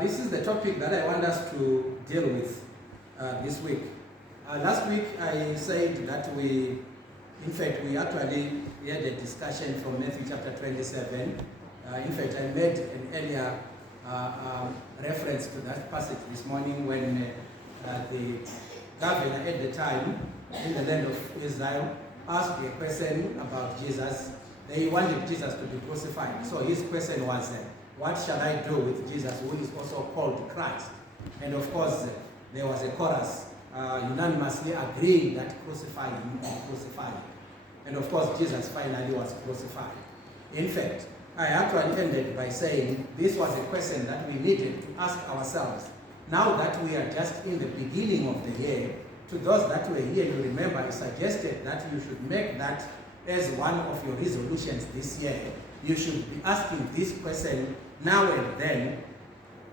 This is the topic that I want us to deal with this week. Last week I said that we actually had a discussion from Matthew chapter 27. In fact, I made an earlier reference to that passage this morning when the governor at the time in the land of Israel asked a question about Jesus. They wanted Jesus to be crucified. So his question was, what shall I do with Jesus, who is also called Christ? And of course, there was a chorus unanimously agreeing that crucify him or crucify him. And of course, Jesus finally was crucified. In fact, I actually ended by saying this was a question that we needed to ask ourselves. Now that we are just in the beginning of the year, to those that were here, you remember I suggested that you should make that as one of your resolutions this year. You should be asking this question now and then,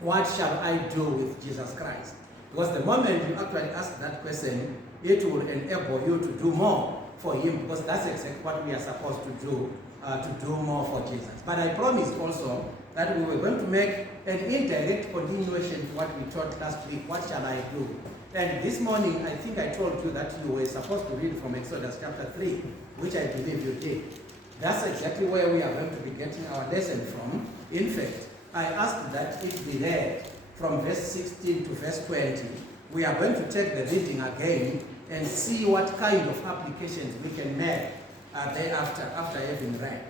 what shall I do with Jesus Christ? Because the moment you actually ask that question, it will enable you to do more for him, because that's exactly what we are supposed to do more for Jesus. But I promised also that we were going to make an indirect continuation to what we taught last week. What shall I do? And this morning, I think I told you that you were supposed to read from Exodus chapter 3, which I believe you did. That's exactly where we are going to be getting our lesson from. In fact, I asked that it be read from verse 16 to verse 20. We are going to take the reading again and see what kind of applications we can make thereafter, after having read.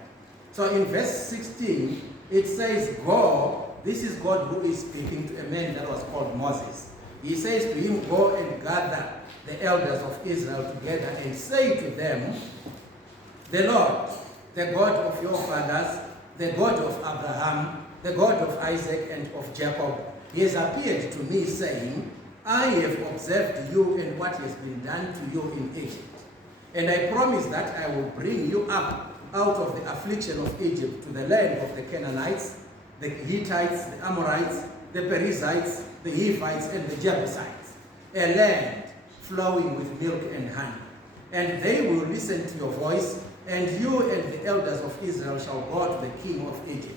So in verse 16, it says, go, this is God who is speaking to a man that was called Moses. He says to him, go and gather the elders of Israel together and say to them, the Lord, the God of your fathers, the God of Abraham, the God of Isaac and of Jacob, he has appeared to me saying, I have observed you and what has been done to you in Egypt. And I promise that I will bring you up out of the affliction of Egypt to the land of the Canaanites, the Hittites, the Amorites, the Perizzites, the Hivites, and the Jebusites, a land flowing with milk and honey. And they will listen to your voice, and you and the elders of Israel shall go to the king of Egypt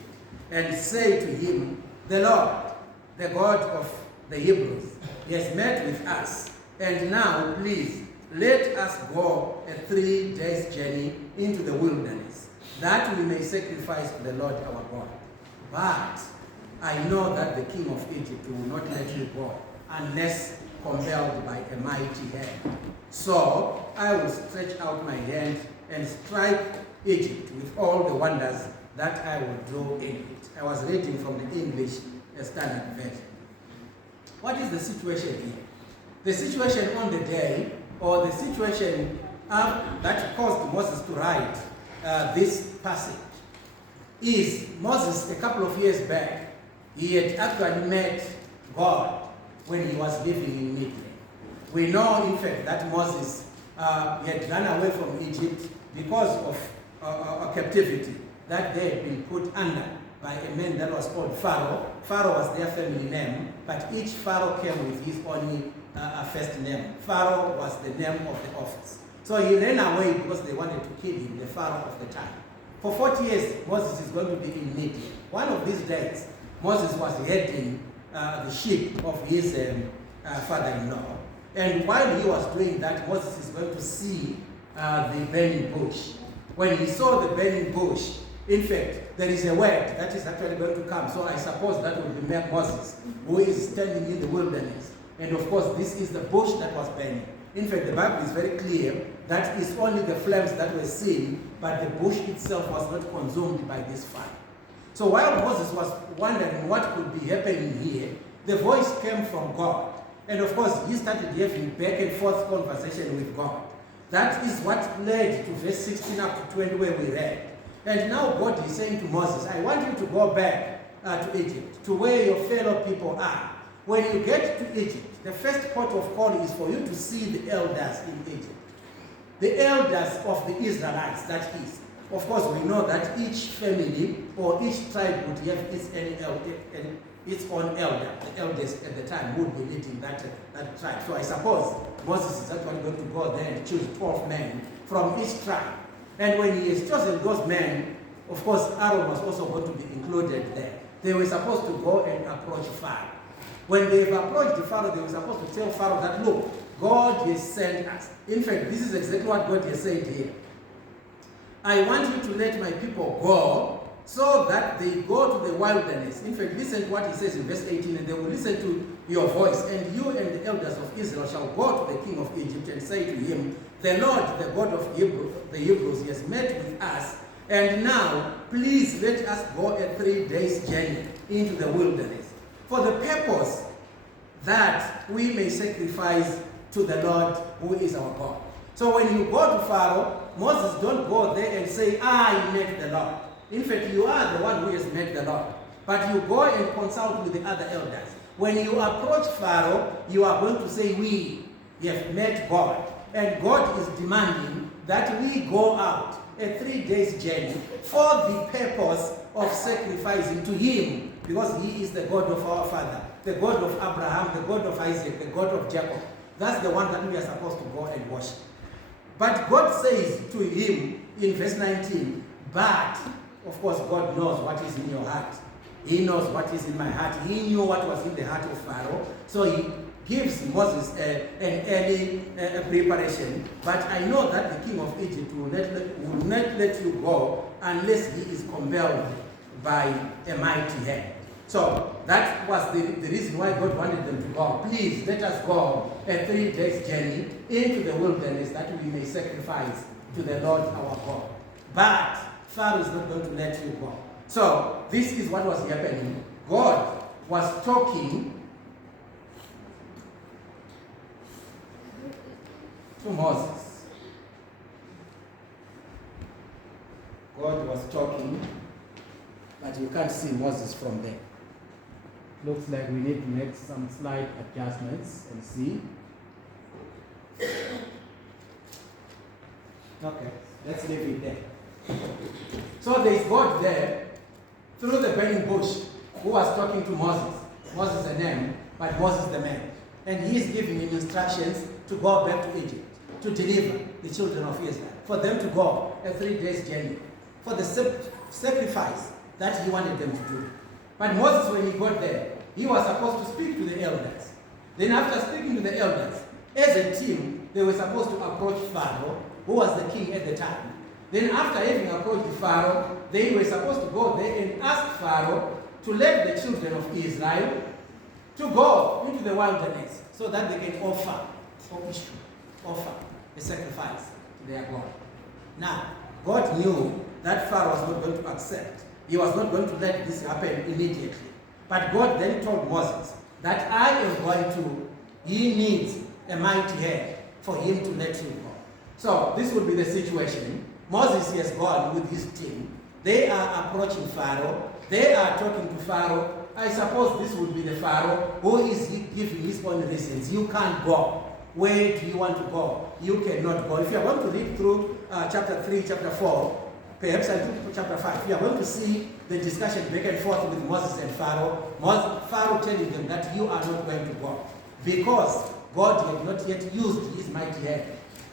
and say to him, the Lord, the God of the Hebrews, he has met with us, and now please let us go a 3 days journey into the wilderness, that we may sacrifice to the Lord our God. But I know that the king of Egypt will not let you go unless compelled by a mighty hand. So I will stretch out my hand and strike Egypt with all the wonders that I will do in it. I was reading from the English Standard Version. What is the situation here? The situation on the day, or the situation that caused Moses to write this passage, is Moses, a couple of years back, he had actually met God when he was living in Midian. We know, in fact, that Moses had run away from Egypt because of captivity that they had been put under by a man that was called Pharaoh. Pharaoh was their family name, but each Pharaoh came with his own first name. Pharaoh was the name of the office. So he ran away because they wanted to kill him, the Pharaoh of the time. For 40 years, Moses is going to be in Midian. One of these days, Moses was heading the sheep of his father-in-law. And while he was doing that, Moses is going to see the burning bush. When he saw the burning bush, in fact, there is a word that is actually going to come. So I suppose that will be Moses, who is standing in the wilderness. And of course, this is the bush that was burning. In fact, the Bible is very clear that it's only the flames that were seen, but the bush itself was not consumed by this fire. So while Moses was wondering what could be happening here, the voice came from God. And of course, he started having back and forth conversation with God. That is what led to verse 16 up to 20 where we read. And now God is saying to Moses, I want you to go back to Egypt, to where your fellow people are. When you get to Egypt, the first port of call is for you to see the elders in Egypt. The elders of the Israelites, that is. Of course, we know that each family or each tribe would have its own elder. The elders at the time would be leading that tribe. So I suppose Moses is actually going to go there and choose 12 men from each tribe. And when he has chosen those men, of course, Aaron was also going to be included there. They were supposed to go and approach Pharaoh. Pharaoh. When they've approached the Pharaoh, they were supposed to tell Pharaoh that, look, God has sent us. In fact, this is exactly what God has said here. I want you to let my people go so that they go to the wilderness. In fact, listen to what he says in verse 18, and they will listen to your voice, and you and the elders of Israel shall go to the king of Egypt and say to him, the Lord, the God of the Hebrews, has met with us, and now please let us go a 3 days journey into the wilderness for the purpose that we may sacrifice to the Lord who is our God. So when you go to Pharaoh, Moses don't go there and say, I met the Lord. In fact, you are the one who has met the Lord. But you go and consult with the other elders. When you approach Pharaoh, you are going to say, we have met God. And God is demanding that we go out a 3 days journey for the purpose of sacrificing to him, because he is the God of our father, the God of Abraham, the God of Isaac, the God of Jacob. That's the one that we are supposed to go and worship. But God says to him in verse 19, but, of course, God knows what is in your heart. He knows what is in my heart. He knew what was in the heart of Pharaoh. So he gives Moses an early preparation. But I know that the king of Egypt will not let you go unless he is compelled by a mighty hand. So that was the reason why God wanted them to go. Please, let us go a 3 days journey into the wilderness that we may sacrifice to the Lord our God. But Pharaoh is not going to let you go. So this is what was happening. God was talking to Moses. God was talking, but you can't see Moses from there. Looks like we need to make some slight adjustments and see. Okay, let's leave it there. So there's God there through the burning bush who was talking to Moses. Moses the name, but Moses the man. And he is giving him instructions to go back to Egypt, to deliver the children of Israel, for them to go a 3 days journey, for the sacrifice that he wanted them to do. But Moses, when he got there, he was supposed to speak to the elders. Then after speaking to the elders, as a team, they were supposed to approach Pharaoh, who was the king at the time. Then after having approached Pharaoh, they were supposed to go there and ask Pharaoh to let the children of Israel to go into the wilderness so that they can offer a sacrifice to their God. Now, God knew that Pharaoh was not going to accept. He was not going to let this happen immediately. But God then told Moses that I am going to, he needs a mighty hand for him to let you go. So this would be the situation. Moses has gone with his team. They are approaching Pharaoh. They are talking to Pharaoh. I suppose this would be the Pharaoh who is giving his own reasons. You can't go. Where do you want to go? You cannot go. If you are going to read through chapter 3, chapter 4, perhaps I think chapter 5, you are going to see the discussion back and forth with Moses and Pharaoh. Pharaoh telling them that you are not going to go because God had not yet used his mighty hand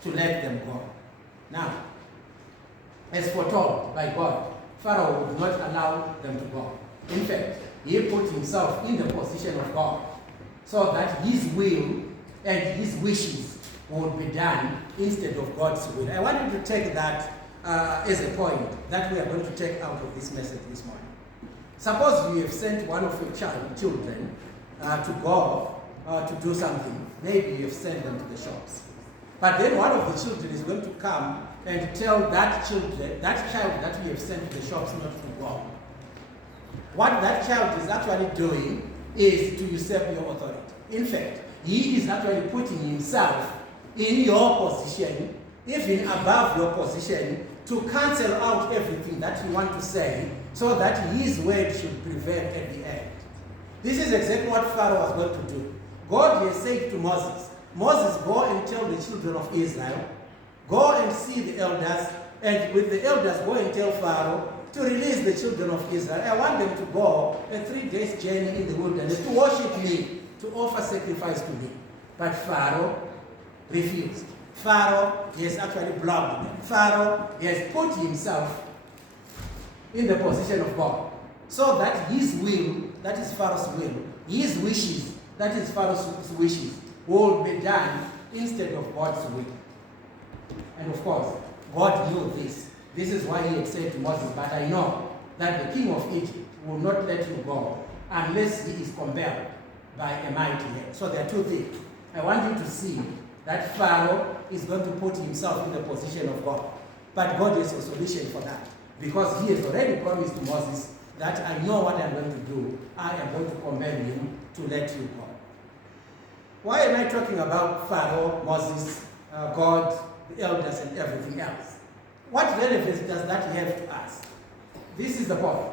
to let them go. Now, as foretold by God, Pharaoh would not allow them to go. In fact, he put himself in the position of God so that his will and his wishes would be done instead of God's will. I want you to take that as a point that we are going to take out of this message this morning. Suppose you have sent one of your children to go to do something. Maybe you have sent them to the shops. But then one of the children is going to come and tell that child that we have sent to the shops not to go. What that child is actually doing is to usurp your authority. In fact, he is actually putting himself in your position, even above your position, to cancel out everything that you want to say so that his word should prevail at the end. This is exactly what Pharaoh was going to do. God has said to Moses, Moses, go and tell the children of Israel, go and see the elders, and with the elders go and tell Pharaoh to release the children of Israel. I want them to go a 3 days journey in the wilderness to worship me, to offer sacrifice to me. But Pharaoh refused. Pharaoh has actually blocked them. Pharaoh has put himself in the position of God so that his will that is Pharaoh's will, his wishes, that is Pharaoh's wishes, will be done instead of God's will. And of course, God knew this. This is why he had said to Moses, but I know that the king of Egypt will not let you go unless he is compelled by a mighty hand. So there are two things. I want you to see that Pharaoh is going to put himself in the position of God. But God has a solution for that, because he has already promised to Moses that I know what I'm going to do. I am going to compel him to let you go. Why am I talking about Pharaoh, Moses, God, the elders, and everything else? What relevance does that have to us? This is the point.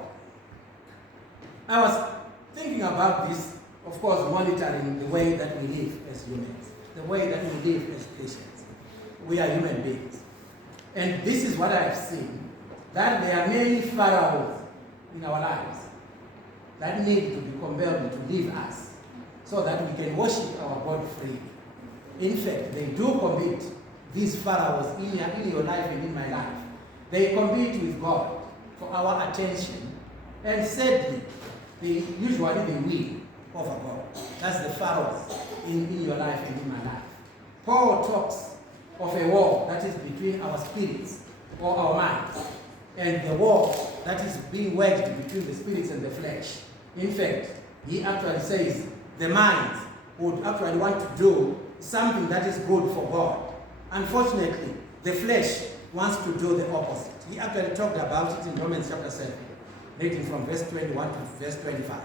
I was thinking about this, of course, monitoring the way that we live as humans, the way that we live as Christians. We are human beings. And this is what I have seen, that there are many pharaohs in our lives that need to be compelled to leave us so that we can worship our God freely. In fact, they do compete, these pharaohs in your life and in my life. They compete with God for our attention, and sadly, usually they win over God. That's the pharaohs in your life and in my life. Paul talks of a war that is between our spirits or our minds, and the war that is being waged between the spirits and the flesh. In fact, he actually says the mind would actually want to do something that is good for God. Unfortunately, the flesh wants to do the opposite. He actually talked about it in Romans chapter 7, reading from verse 21 to verse 25.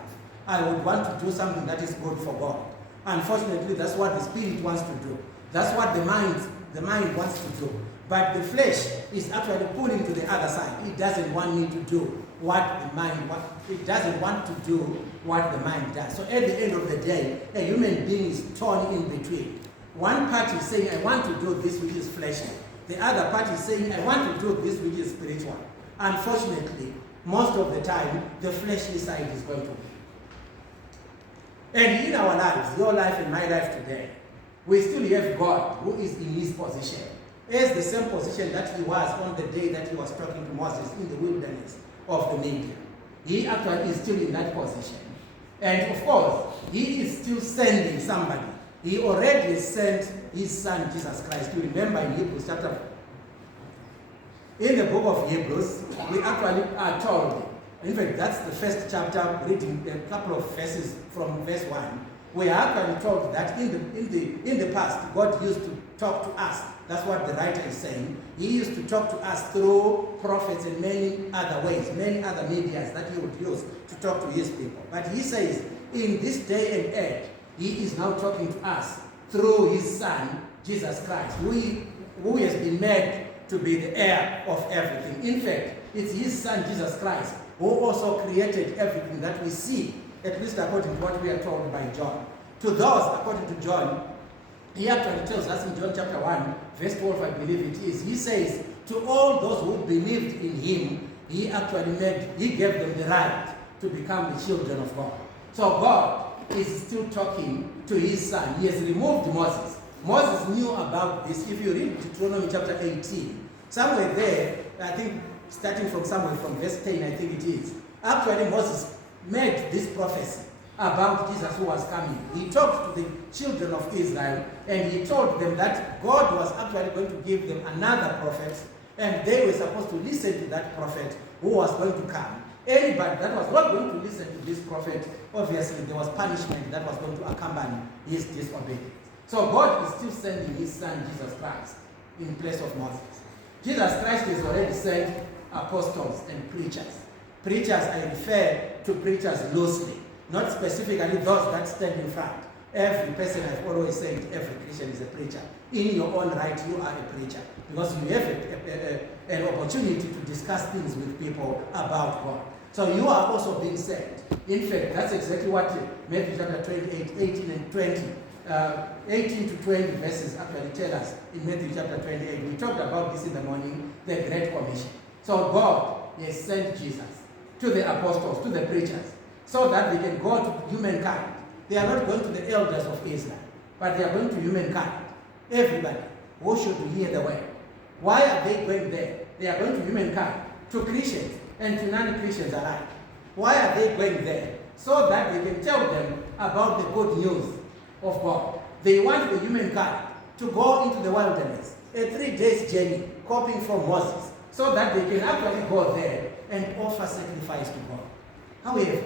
I would want to do something that is good for God. Unfortunately, that's what the spirit wants to do. That's what the mind wants to do. But the flesh is actually pulling to the other side. It doesn't want me to do what the mind wants. It doesn't want to do what the mind does. So at the end of the day, a human being is torn in between. One party is saying, I want to do this which is fleshly. The other party is saying, I want to do this which is spiritual. Unfortunately, most of the time, the fleshly side is going to win. And in our lives, your life and my life today, we still have God who is in his position. As the same position that he was on the day that he was talking to Moses in the wilderness of the Midian. He actually is still in that position. And of course, he is still sending somebody. He already sent his son, Jesus Christ. You remember in Hebrews chapter, in the book of Hebrews, we actually are told, in fact, that's the first chapter, reading a couple of verses from verse 1. We are actually told that in the past, God used to talk to us. That's what the writer is saying. He used to talk to us through prophets and many other ways, many other medias that he would use to talk to his people. But he says, in this day and age, he is now talking to us through his son, Jesus Christ, who has been made to be the heir of everything. In fact, it's his son, Jesus Christ, who also created everything that we see, at least according to what we are told by John. To those, according to John, he actually tells us in John chapter 1, verse 12, I believe it is, he says, to all those who believed in him, he gave them the right to become the children of God. So God is still talking to his son. He has removed Moses. Moses knew about this. If you read Deuteronomy chapter 18, somewhere there, I think starting from somewhere from verse 10, I think it is, actually Moses made this prophecy about Jesus who was coming. He talked to the children of Israel and he told them that God was actually going to give them another prophet, and they were supposed to listen to that prophet who was going to come. Anybody that was not going to listen to this prophet, obviously there was punishment that was going to accompany his disobedience. So God is still sending his son Jesus Christ in place of Moses. Jesus Christ has already sent apostles and preachers. Preachers, I refer to preachers loosely, not specifically those that stand in front. Every person, I've always said, every Christian is a preacher. In your own right, you are a preacher, because you have an opportunity to discuss things with people about God. So you are also being sent. In fact, that's exactly what Matthew chapter 28, 18 and 20, 18 to 20 verses actually tell us in Matthew chapter 28. We talked about this in the morning, the Great Commission. So God has sent Jesus to the apostles, to the preachers, so that they can go to humankind. They are not going to the elders of Israel, but they are going to humankind. Everybody who should hear the word. Why are they going there? They are going to humankind, to Christians and to non-Christians alike. Why are they going there? so that they can tell them about the good news of God. They want the humankind to go into the wilderness, a 3 days journey, copying from Moses, so that they can actually go there and offer sacrifice to God. However,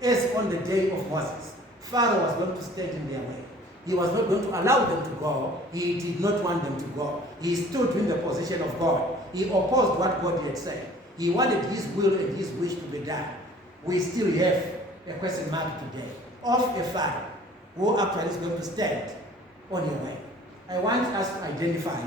as on the day of Moses, Pharaoh was going to stand in their way. He was not going to allow them to go. He did not want them to go. He stood in the position of God. He opposed what God had said. He wanted his will and his wish to be done. We still have a question mark today of a Pharaoh who actually is going to stand on your way. I want us to identify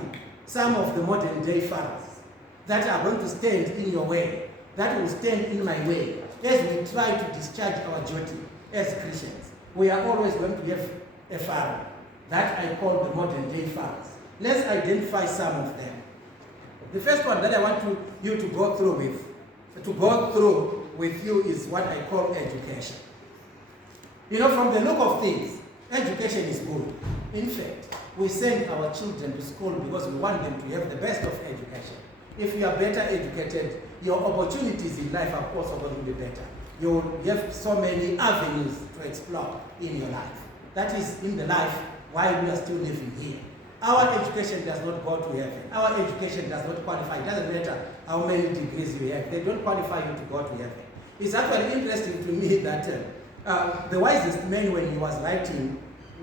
some of the modern day Pharaohs that are going to stand in your way, that will stand in my way as we try to discharge our duty as Christians. We are always going to have a Pharaoh that I call the modern day Pharaohs. Let's identify some of them. The first one that I want you to go through with you is what I call education. You know, from the look of things, education is good. In fact, we send our children to school because we want them to have the best of education. If you are better educated, your opportunities in life are also going to be better. You have so many avenues to explore in your life. That is in the life while we are still living here. Our education does not go to heaven. Our education does not qualify. It doesn't matter how many degrees you have. They don't qualify you to go to heaven. It's actually interesting to me that the wisest man, when he was writing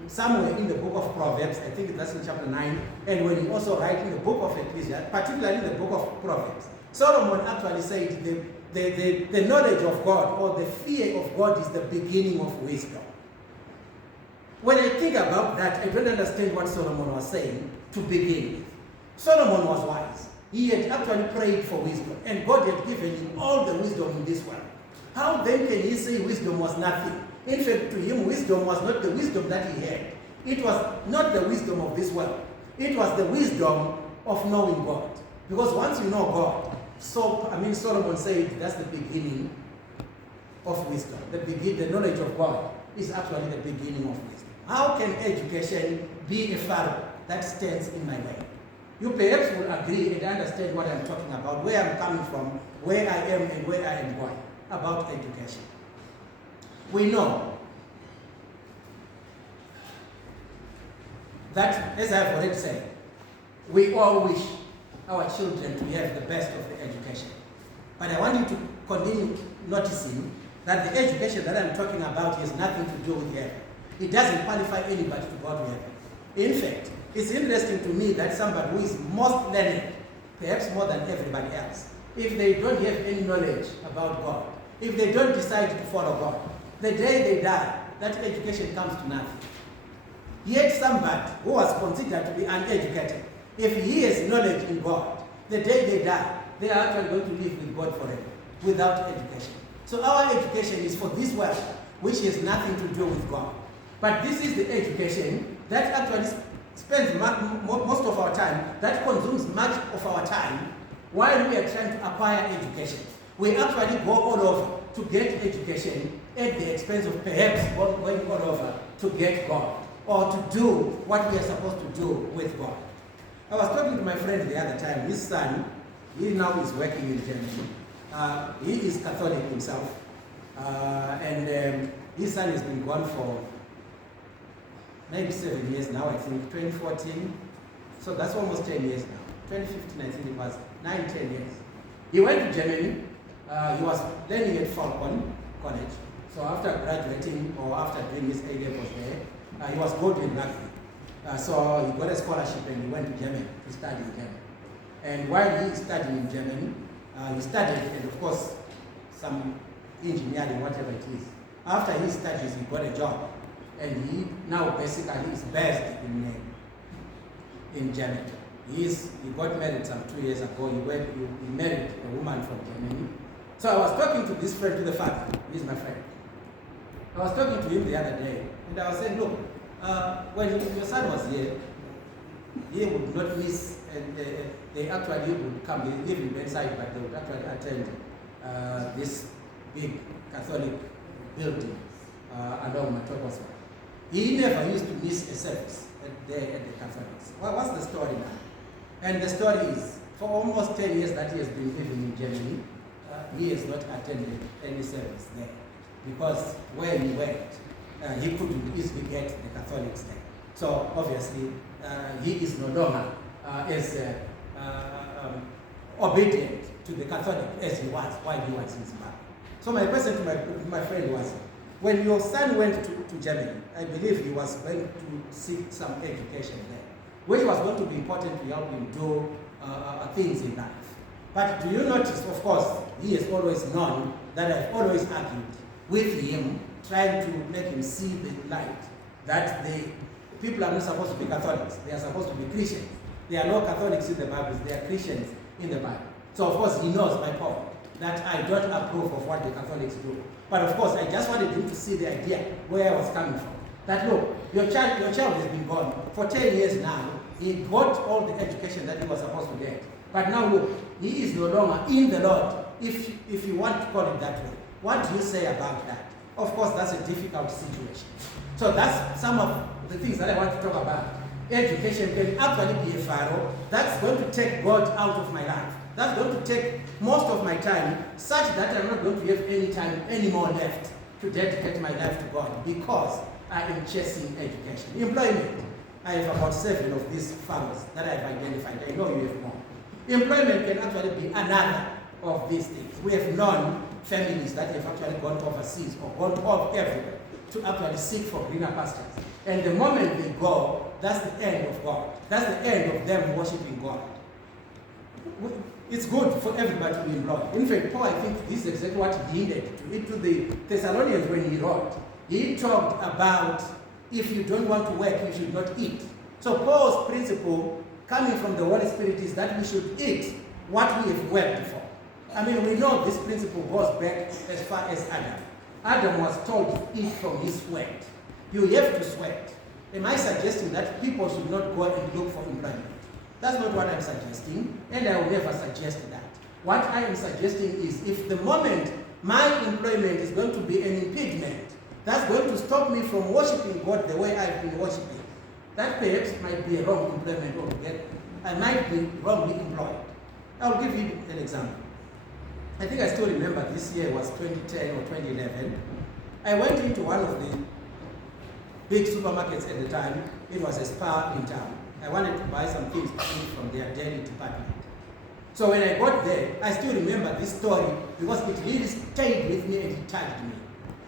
somewhere in the book of Proverbs, I think that's in chapter 9, and when he also writes in the book of Ecclesiastes, particularly in the book of Proverbs, Solomon actually said the knowledge of God or the fear of God is the beginning of wisdom. When I think about that, I don't understand what Solomon was saying to begin with. Solomon was wise. He had actually prayed for wisdom, and God had given him all the wisdom in this world. How then can he say wisdom was nothing? In fact, to him, wisdom was not the wisdom that he had. It was not the wisdom of this world. It was the wisdom of knowing God. Because once you know God, Solomon said that's the beginning of wisdom. The knowledge of God is actually the beginning of wisdom. How can education be a Pharaoh that stands in my way? You perhaps will agree and understand what I'm talking about, where I'm coming from, where I am and where I am going about education. We know that, as I've already said, we all wish our children to have the best of the education. But I want you to continue noticing that the education that I'm talking about has nothing to do with heaven. It doesn't qualify anybody to go to heaven. In fact, it's interesting to me that somebody who is most learned, perhaps more than everybody else, if they don't have any knowledge about God, if they don't decide to follow God, the day they die, that education comes to nothing. Yet somebody who was considered to be uneducated, if he has knowledge in God, the day they die, they are actually going to live with God forever, without education. So our education is for this world, which has nothing to do with God. But this is the education that actually spends most of our time, that consumes much of our time while we are trying to acquire education. We actually go all over to get education at the expense of perhaps going all over to get God or to do what we are supposed to do with God. I was talking to my friend the other time. His son, he now is working in Germany. He is Catholic himself. And his son has been gone for maybe 7 years now, I think, 2014. So that's almost 10 years now. 2015, I think it was 9-10 years. He went to Germany. He was learning at Falcon College. So after graduating or after doing his A-levels there, he was good in rugby. So he got a scholarship and he went to Germany to study in Germany. And while he studied in Germany, he studied, and of course, some engineering, whatever it is. After his studies, he got a job. And he now basically is based in Germany. He got married some 2 years ago. He married a woman from Germany. So I was talking to this friend, to the father, he is my friend. I was talking to him the other day, and I was saying, look, when your son was here, he would not miss, and they actually would come, they live in bedside, but they would actually attend this big Catholic building along Matokoswa. He never used to miss a service at the Catholics. Well, what's the story now? And the story is, for almost 10 years that he has been living in Germany, he has not attended any service there. because where he went, he couldn't easily get the Catholics there. So obviously, he is no longer as obedient to the Catholic as he was while he was in Zimbabwe. So my question to my friend was, when your son went to Germany, I believe he was going to seek some education there, which was going to be important to help him do things in life. But do you notice, of course, he has always known that I've always argued with him, trying to make him see the light, that the people are not supposed to be Catholics, they are supposed to be Christians. There are no Catholics in the Bible, there are Christians in the Bible. So of course he knows my point, that I don't approve of what the Catholics do. But of course I just wanted him to see the idea where I was coming from. That look, your child has been gone for 10 years now. He got all the education that he was supposed to get. But now look, he is no longer in the Lord, if you want to call it that way. What do you say about that? Of course, that's a difficult situation. So that's some of the things that I want to talk about. Education can actually be a Pharaoh that's going to take God out of my life. That's going to take most of my time, such that I'm not going to have any time anymore left to dedicate my life to God, because I am chasing education. Employment. I have about 7 of these Pharaohs that I have identified. I know you have more. Employment can actually be another of these things. We have known families that have actually gone overseas or gone off everywhere to actually seek for greener pastures. And the moment they go, that's the end of God. That's the end of them worshiping God. It's good for everybody to be employed. In fact, Paul, I think this is exactly what he needed to the Thessalonians when he wrote. He talked about, if you don't want to work, you should not eat. So Paul's principle coming from the Holy Spirit is that we should eat what we have worked for. I mean, we know this principle goes back as far as Adam. Adam was told to eat from his sweat. You have to sweat. Am I suggesting that people should not go and look for employment? That's not what I'm suggesting, and I will never suggest that. What I am suggesting is, if the moment my employment is going to be an impediment, that's going to stop me from worshiping God the way I've been worshiping, that perhaps might be a wrong employment altogether. I might be wrongly employed. I'll give you an example. I think I still remember this year was 2010 or 2011. I went into one of the big supermarkets at the time. It was a Spar in town. I wanted to buy some things from their dairy department. So when I got there, I still remember this story because it really stayed with me and it touched me.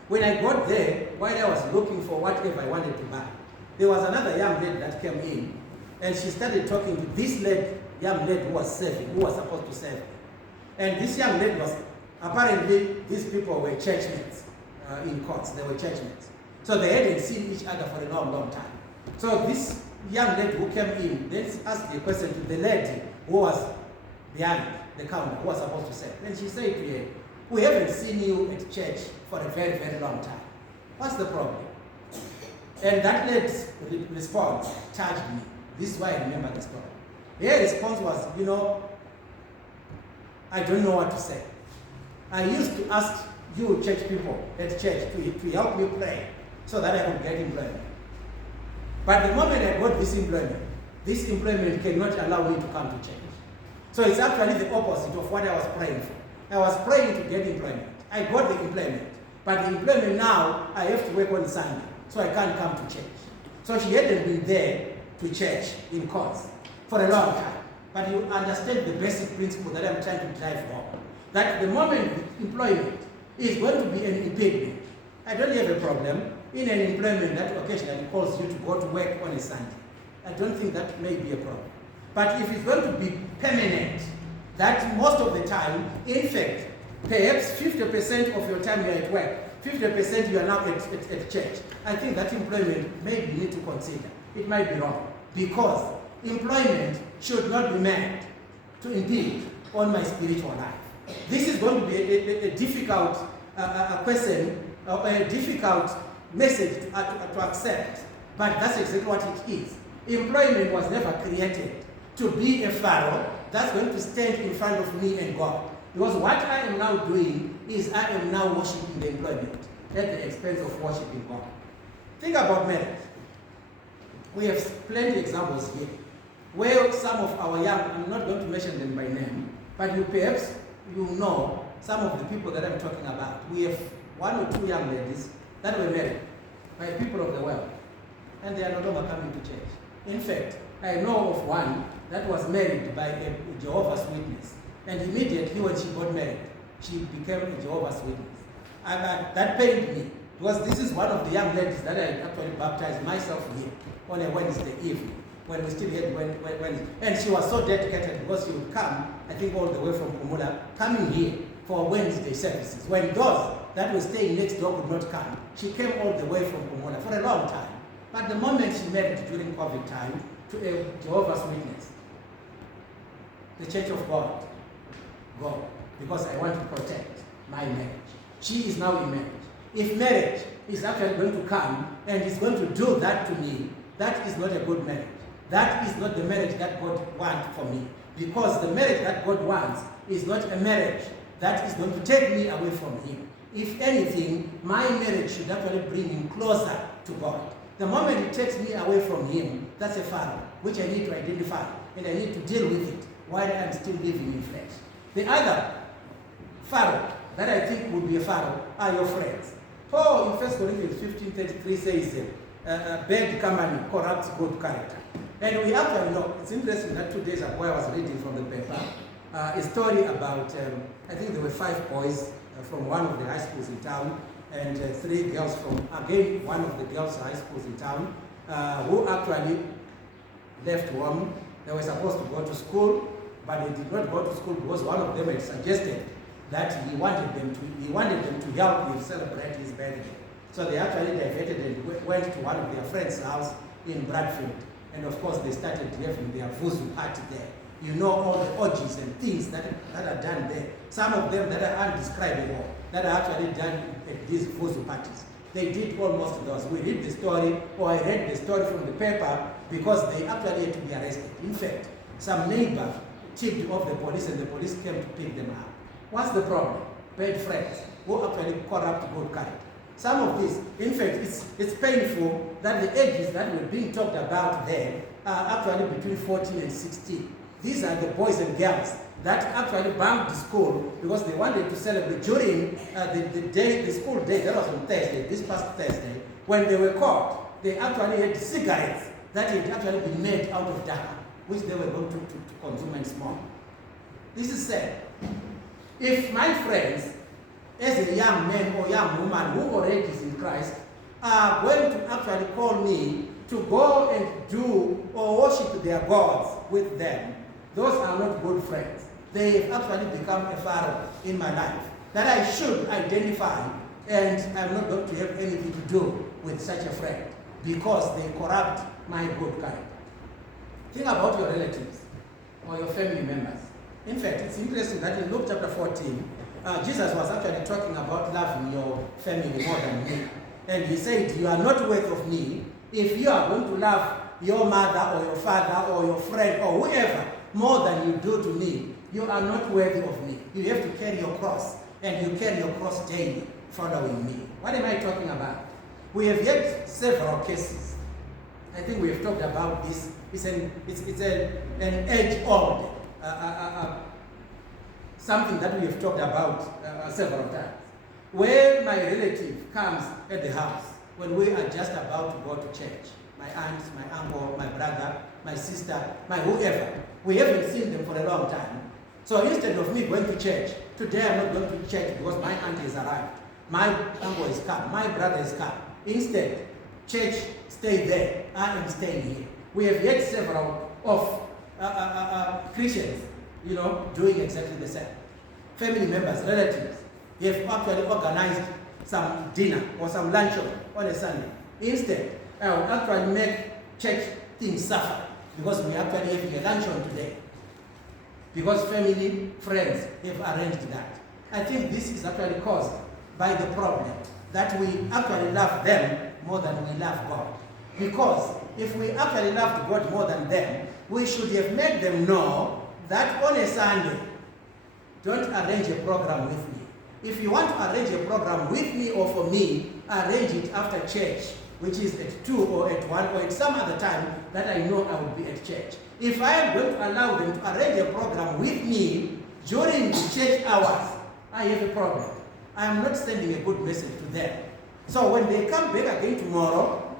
When I got there, while I was looking for whatever I wanted to buy, there was another young lady that came in, and she started talking to this young lady who was serving, who was supposed to serve. And this young lady was, apparently, these people were churchmates in courts. They were churchmates. So they hadn't seen each other for a long, long time. So this young lady who came in then asked the question to the lady who was behind the counter, who was supposed to serve. And she said to her, "We haven't seen you at church for a very, very long time. What's the problem?" And that lady's response touched me. This is why I remember the story. Her response was, I don't know what to say. I used to ask you church people at church to help me pray so that I could get employment. But the moment I got this employment cannot allow me to come to church. So it's actually the opposite of what I was praying for. I was praying to get employment. I got the employment. But the employment now, I have to work on Sunday, so I can't come to church. So she hadn't been there to church in course for a long time. But you understand the basic principle that I'm trying to drive home. That the moment employment is going to be an impediment. I don't have a problem in an employment that occasionally calls you to go to work on a Sunday. I don't think that may be a problem. But if it's going to be permanent, that most of the time, in fact, perhaps 50% of your time you're at work, 50% you are now at church, I think that employment maybe you need to consider. It might be wrong. Because employment should not be meant to impede on my spiritual life. This is going to be a difficult question, a difficult message to accept, but that's exactly what it is. Employment was never created to be a Pharaoh that's going to stand in front of me and God. Because what I am now doing is I am now worshiping the employment at the expense of worshiping God. Think about marriage. We have plenty of examples here where some of our young, I'm not going to mention them by name, but perhaps you know some of the people that I'm talking about. We have one or two young ladies that were married by people of the world, and they are no longer coming to church. In fact, I know of one that was married by a Jehovah's Witness, and immediately when she got married, she became a Jehovah's Witness. And that pained me, because this is one of the young ladies that I actually baptized myself here on a Wednesday evening, when we still had Wednesday. And she was so dedicated because she would come, I think all the way from Kumula, coming here for Wednesday services. When those that were staying next door could not come, she came all the way from Kumula for a long time. But the moment she married during COVID time to a Jehovah's Witness, the Church of God, go, because I want to protect my marriage. She is now in marriage. If marriage is actually going to come and is going to do that to me, that is not a good marriage. That is not the marriage that God wants for me. Because the marriage that God wants is not a marriage that is going to take me away from Him. If anything, my marriage should actually bring Him closer to God. The moment it takes me away from Him, that's a Pharaoh, which I need to identify, and I need to deal with it while I'm still living in flesh. The other Pharaoh that I think would be a Pharaoh are your friends. Paul in 1 Corinthians 15:33 says, bad company corrupts good character. And we actually know, it's interesting that 2 days ago I was reading from the paper a story about, I think there were 5 boys from one of the high schools in town, and 3 girls from, again, one of the girls' high schools in town, who actually left home. They were supposed to go to school, but they did not go to school because one of them had suggested that he wanted them to help him celebrate his birthday. So they actually diverted and went to one of their friends' house in Bradfield. And of course, they started having their vuzu party there. You know all the orgies and things that are done there. Some of them that are undescribable, that are actually done at these vuzu parties. They did almost those. We read the story, or I read the story from the paper, because they actually had to be arrested. In fact, some neighbor tipped off the police, and the police came to pick them up. What's the problem? Bad friends who actually corrupt good character. Some of this, in fact, it's painful that the ages that were being talked about there are actually between 14 and 16. These are the boys and girls that actually bunked the school because they wanted to celebrate during the school day, that was on Thursday, this past Thursday, when they were caught. They actually had cigarettes that had actually been made out of data, which they were going to consume and smoke. This is sad. If my friends, as a young man or young woman who already is in Christ, are going to actually call me to go and do or worship their gods with them, those are not good friends. They have actually become a Pharaoh in my life that I should identify, and I'm not going to have anything to do with such a friend because they corrupt my good character. Think about your relatives or your family members. In fact, it's interesting that in Luke chapter 14, Jesus was actually talking about loving your family more than me. And he said, you are not worth of me if you are going to love your mother or your father or your friend or whoever more than you do to me. You are not worthy of me. You have to carry your cross, and you carry your cross daily following me. What am I talking about? We have had several cases. I think we have talked about this. It's an age-old something that we have talked about several times. Where my relative comes at the house when we are just about to go to church, my aunt, my uncle, my brother, my sister, my whoever, we haven't seen them for a long time. So instead of me going to church, today I'm not going to church because my aunt has arrived, my uncle is come, my brother is come. Instead, church, stay there, I am staying here. We have yet several of Christians, doing exactly the same. Family members, relatives, they have actually organized some dinner or some luncheon on a Sunday. Instead, I will actually make church things suffer because we actually have a luncheon today. Because family, friends have arranged that. I think this is actually caused by the problem that we actually love them more than we love God. Because if we actually loved God more than them, we should have made them know that on a Sunday, don't arrange a program with me. If you want to arrange a program with me or for me, arrange it after church, which is at 2 or at 1 or at some other time that I know I will be at church. If I am going to allow them to arrange a program with me during the church hours, I have a problem. I am not sending a good message to them. So when they come back again tomorrow,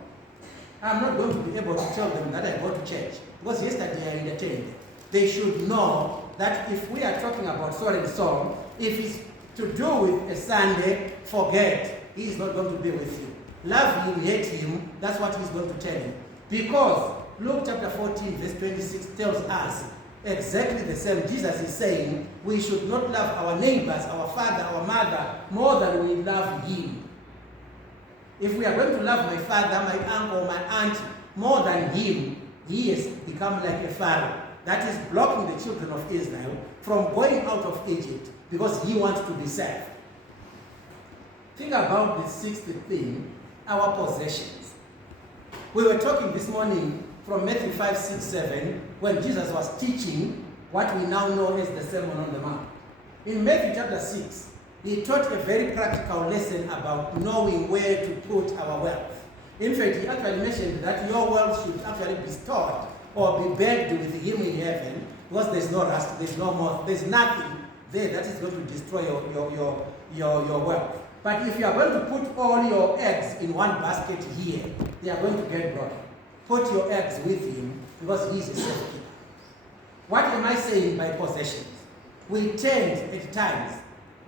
I'm not going to be able to tell them that I go to church, because yesterday I entertained them. They should know that if we are talking about so and so, if it's to do with a Sunday, forget. He's not going to be with you. Love him, hate him, that's what he's going to tell you. Because Luke chapter 14, verse 26 tells us exactly the same. Jesus is saying we should not love our neighbors, our father, our mother, more than we love him. If we are going to love my father, my uncle, my aunt, more than him, he has become like a Pharaoh that is blocking the children of Israel from going out of Egypt because he wants to be saved. Think about the sixth thing, our possessions. We were talking this morning from Matthew 5, 6, 7, when Jesus was teaching what we now know as the Sermon on the Mount. In Matthew chapter 6, he taught a very practical lesson about knowing where to put our wealth. In fact, he actually mentioned that your wealth should actually be stored or be buried with him in heaven, because there's no rust, there's no moth, there's nothing there that is going to destroy your wealth. But if you are going to put all your eggs in one basket here, they are going to get broken. Put your eggs with him, because he's a safekeeper. What am I saying by possessions? We tend at times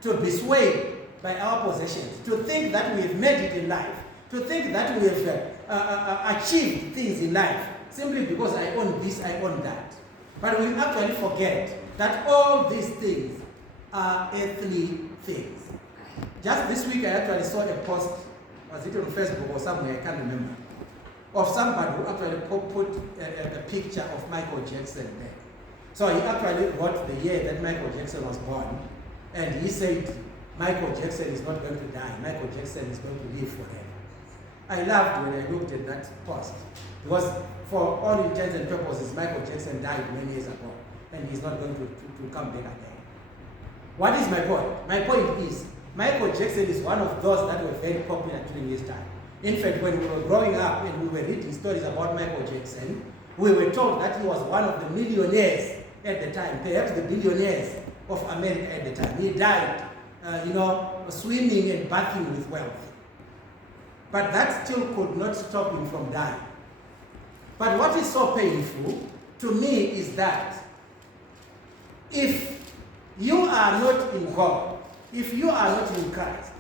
to be swayed by our possessions, to think that we have made it in life, to think that we have achieved things in life, simply because I own this, I own that. But we actually forget that all these things are earthly things. Just this week I actually saw a post, was it on Facebook or somewhere, I can't remember, of somebody who actually put a picture of Michael Jackson there. So he actually wrote the year that Michael Jackson was born, and he said Michael Jackson is not going to die, Michael Jackson is going to live forever. I laughed when I looked at that post, because for all intents and purposes, Michael Jackson died many years ago, and he's not going to come back again. What is my point? My point is, Michael Jackson is one of those that were very popular during his time. In fact, when we were growing up and we were reading stories about Michael Jackson, we were told that he was one of the millionaires at the time, perhaps the billionaires of America at the time. He died, swimming and bathing with wealth. But that still could not stop him from dying. But what is so painful to me is that if you are not in God, if you are not in Christ,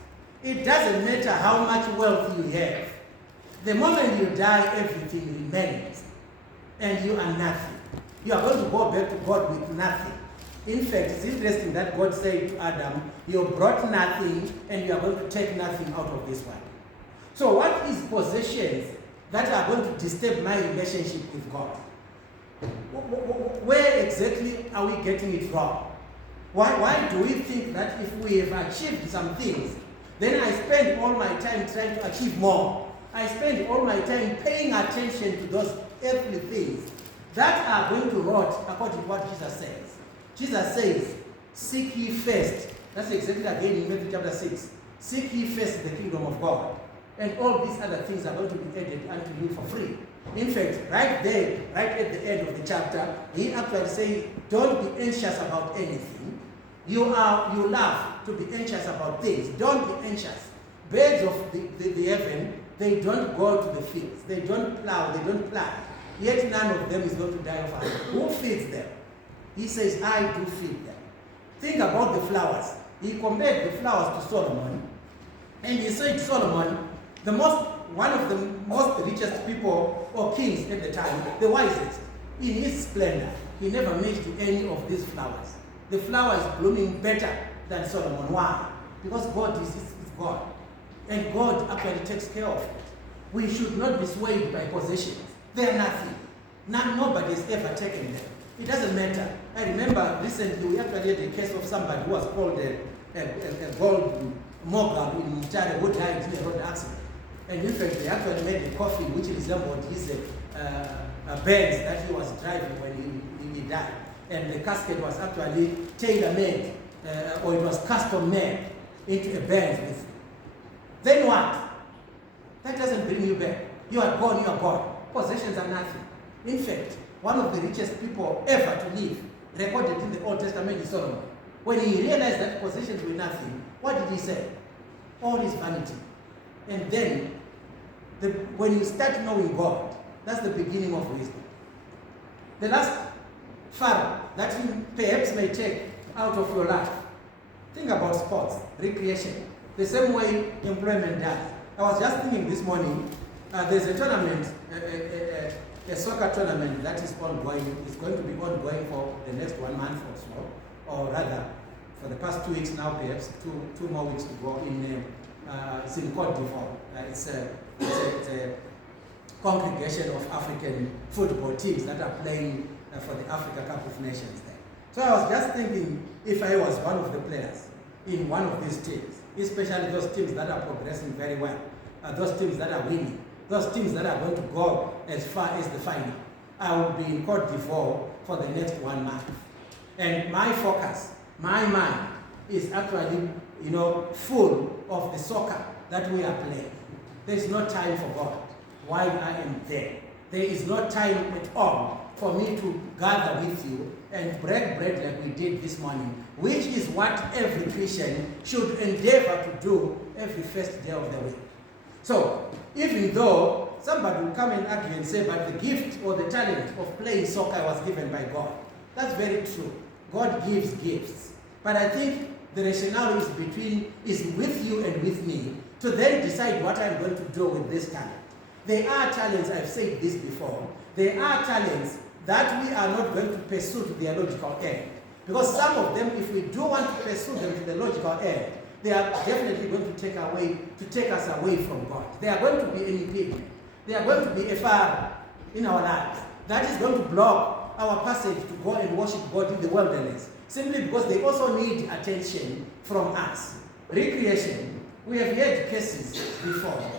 it doesn't matter how much wealth you have. The moment you die, everything remains, and you are nothing. You are going to go back to God with nothing. In fact, it's interesting that God said to Adam, you brought nothing, and you are going to take nothing out of this one. So what is possessions that are going to disturb my relationship with God? Where exactly are we getting it wrong? Why do we think that if we have achieved some things, then I spend all my time trying to achieve more? I spend all my time paying attention to those earthly things that are going to rot, according to what Jesus says. Jesus says, seek ye first. That's exactly again in Matthew chapter 6. Seek ye first the kingdom of God, and all these other things are going to be added unto you for free. In fact, right there, right at the end of the chapter, he actually says, don't be anxious about anything. You love to be anxious about things. Don't be anxious. Birds of the heaven, they don't go to the fields. They don't plow, they don't plant. Yet none of them is going to die of hunger. Who feeds them? He says, I do feed them. Think about the flowers. He compared the flowers to Solomon. And he said, Solomon, one of the most richest people or kings at the time, the wisest, in his splendor, he never matched any of these flowers. The flower is blooming better than Solomon. Why? Because God is God. And God actually takes care of it. We should not be swayed by possessions. They are nothing. Nobody has ever taken them. It doesn't matter. I remember recently we actually had a case of somebody who was called a gold mogul in Mutare who died in a road accident. And in fact, they actually made a coffin which resembled his Benz that he was driving when he died. And the casket was actually tailor-made, or it was custom-made into a Benz. Then what? That doesn't bring you back. You are gone, you are gone. Possessions are nothing. In fact, one of the richest people ever to live, recorded in the Old Testament, is Solomon. When he realized that possessions were nothing, what did he say? All is vanity. And then, when you start knowing God, that's the beginning of wisdom. The last Pharaoh that you perhaps may take out of your life. Think about sports, recreation, the same way employment does. I was just thinking this morning, there's a tournament, a soccer tournament that is ongoing. It's going to be ongoing for the next 1 month or so, or rather, for the past 2 weeks now, perhaps two more weeks to go. It's in Côte d'Ivoire. It's a congregation of African football teams that are playing for the Africa Cup of Nations there. So I was just thinking, if I was one of the players in one of these teams, especially those teams that are progressing very well, those teams that are winning, those teams that are going to go as far as the final, I will be in Côte d'Ivoire for the next 1 month. And my focus, my mind is actually, full of the soccer that we are playing. There is no time for God while I am there. There is no time at all for me to gather with you and break bread like we did this morning, which is what every Christian should endeavor to do every first day of the week. So, even though somebody will come and argue and say, but the gift or the talent of playing soccer was given by God. That's very true. God gives gifts. But I think the rationale is with you and with me to then decide what I'm going to do with this talent. There are talents, I've said this before, there are talents that we are not going to pursue to their logical end. Because some of them, if we do want to pursue them to the logical end, they are definitely going to take us away from God. They are going to be an impediment. They are going to be a Pharaoh in our lives. That is going to block our passage to go and worship God in the wilderness, simply because they also need attention from us. Recreation, we have heard cases before.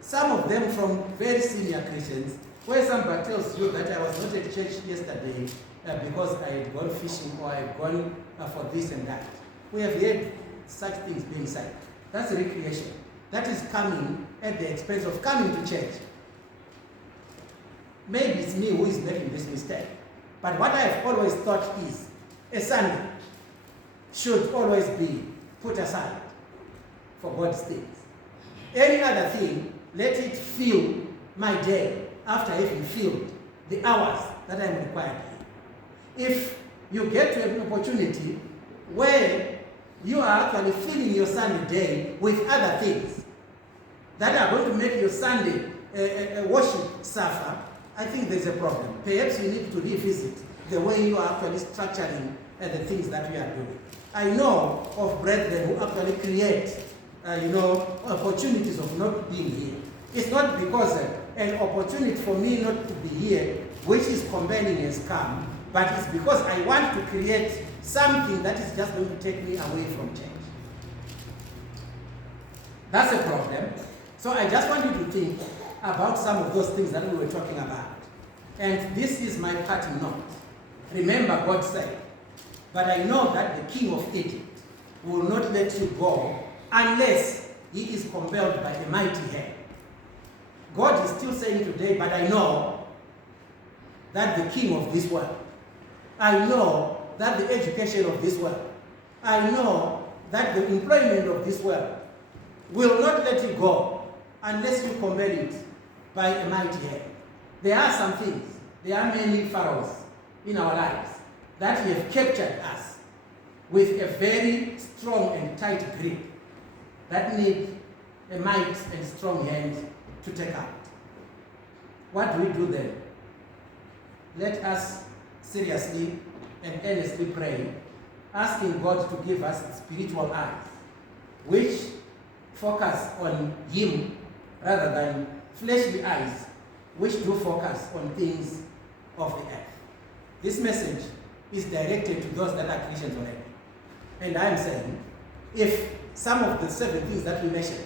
Some of them from very senior Christians, where somebody tells you that I was not at church yesterday because I had gone fishing or I had gone for this and that. We have heard such things being said. That's recreation. That is coming at the expense of coming to church. Maybe it's me who is making this mistake. But what I have always thought is a Sunday should always be put aside for God's things. Any other thing, let it fill my day after having filled the hours that I am required here. If you get to an opportunity where you are actually filling your Sunday day with other things that are going to make your Sunday worship suffer, I think there's a problem. Perhaps you need to revisit the way you are actually structuring the things that we are doing. I know of brethren who actually create, opportunities of not being here. It's not because an opportunity for me not to be here, which is compelling, has come, but it's because I want to create something that is just going to take me away from church. That's a problem. So I just want you to think about some of those things that we were talking about. And this is my parting note. Remember, God said, but I know that the king of Egypt will not let you go unless he is compelled by a mighty hand. God is still saying today, but I know that the king of this world, I know that the education of this world, I know that the employment of this world will not let you go unless you compel it by a mighty hand. There are some things, there are many pharaohs in our lives that have captured us with a very strong and tight grip that need a might and strong hand to take out. What do we do then? Let us seriously and earnestly pray, asking God to give us spiritual eyes, which focus on Him rather than fleshly eyes, which do focus on things of the earth. This message is directed to those that are Christians already. And I am saying, if some of the 7 things that we mentioned,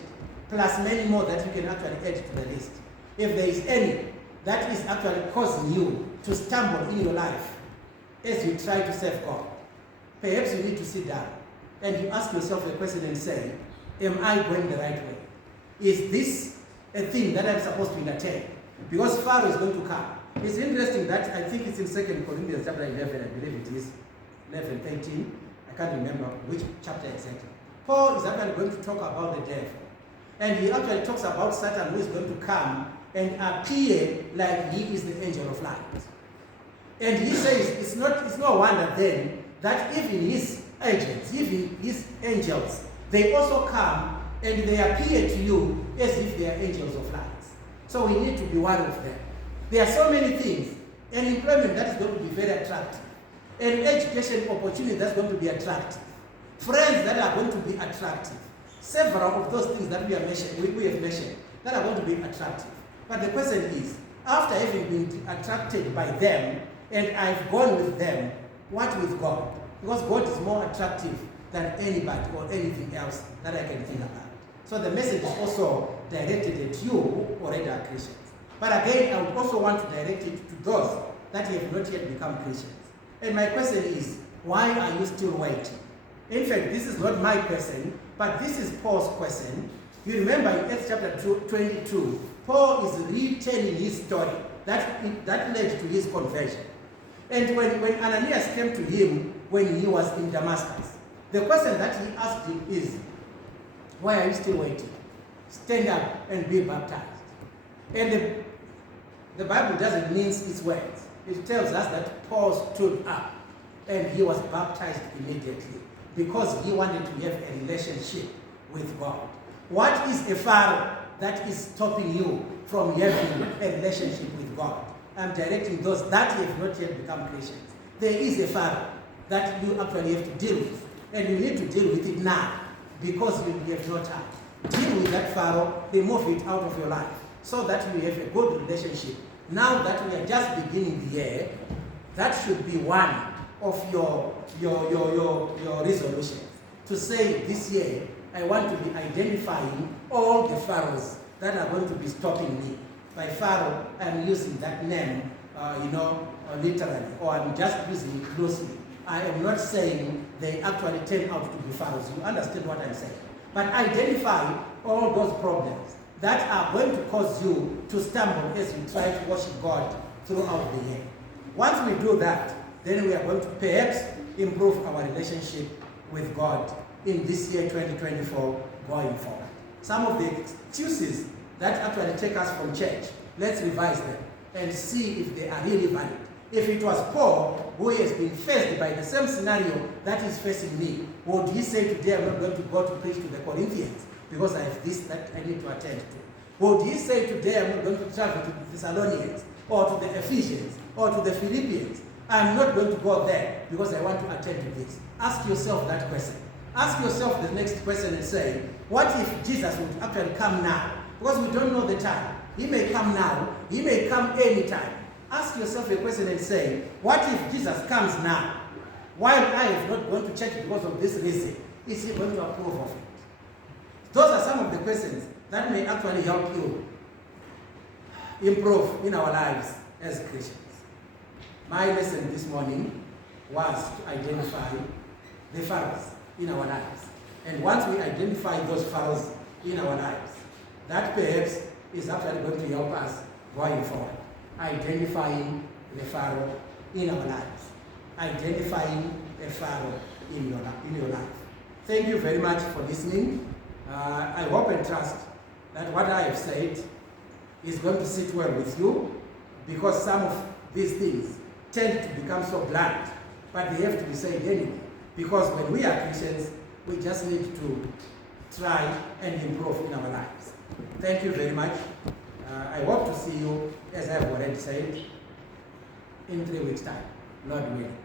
plus many more that you can actually add to the list, if there is any that is actually causing you to stumble in your life as you try to serve God, perhaps you need to sit down and you ask yourself a question and say, am I going the right way? Is this a thing that I'm supposed to entertain? Because Pharaoh is going to come. It's interesting that I think it's in 2 Corinthians chapter 11, I believe it is, 11, 13. I can't remember which chapter exactly. Paul is actually going to talk about the devil. And he actually talks about Satan, who is going to come and appear like he is the angel of light. And he says it's no wonder then that even his agents, even his angels, they also come and they appear to you as if they are angels of light. So we need to be one of them. There are so many things. An employment that is going to be very attractive. An education opportunity that's going to be attractive. Friends that are going to be attractive. Several of those things that we have mentioned that are going to be attractive. But the question is, after having been attracted by them, and I've gone with them, what with God? Because God is more attractive than anybody or anything else that I can think about. So the message is also directed at you who already are Christians. But again, I would also want to direct it to those that have not yet become Christians. And my question is, why are you still waiting? In fact, this is not my question, but this is Paul's question. You remember in Acts chapter 22, Paul is retelling his story that led to his conversion. And when Ananias came to him when he was in Damascus, the question that he asked him is, why are you still waiting? Stand up and be baptized. And the Bible doesn't mince its words. It tells us that Paul stood up and he was baptized immediately because he wanted to have a relationship with God. What is a Pharaoh that is stopping you from having a relationship with God? I'm directing those that have not yet become Christians. There is a Pharaoh that you actually have to deal with. And you need to deal with it now because you have no time. Deal with that Pharaoh, remove it out of your life so that you have a good relationship. Now that we are just beginning the year, that should be one of your resolutions. To say this year, I want to be identifying all the Pharaohs that are going to be stopping me. By Pharaoh, I'm using that name, literally, or I'm just using it loosely. I am not saying they actually turn out to be Pharaohs. You understand what I'm saying? But identify all those problems that are going to cause you to stumble as you try to worship God throughout the year. Once we do that, then we are going to perhaps improve our relationship with God in this year 2024 going forward. Some of the excuses that actually take us from church, let's revise them and see if they are really valid. If it was Paul who has been faced by the same scenario that is facing me, would he say today I'm not going to go to preach to the Corinthians because I have this that I need to attend to? Would he say today I'm not going to travel to the Thessalonians or to the Ephesians or to the Philippians? I'm not going to go there because I want to attend to this. Ask yourself that question. Ask yourself the next question and say, what if Jesus would actually come now? Because we don't know the time. He may come now. He may come anytime. Ask yourself a question and say, what if Jesus comes now? While I have not gone to church because of this reason, is he going to approve of it? Those are some of the questions that may actually help you improve in our lives as Christians. My lesson this morning was to identify the Pharaohs in our lives. And once we identify those Pharaohs in our lives, that perhaps is actually going to help us going forward. Identifying the Pharaoh in our lives. Identifying the Pharaoh in your life. Thank you very much for listening. I hope and trust that what I have said is going to sit well with you, because some of these things tend to become so blunt, but they have to be said anyway. Because when we are Christians, we just need to try and improve in our lives. Thank you very much. I hope to see you, as I have already said, in 3 weeks' time, Lord willing.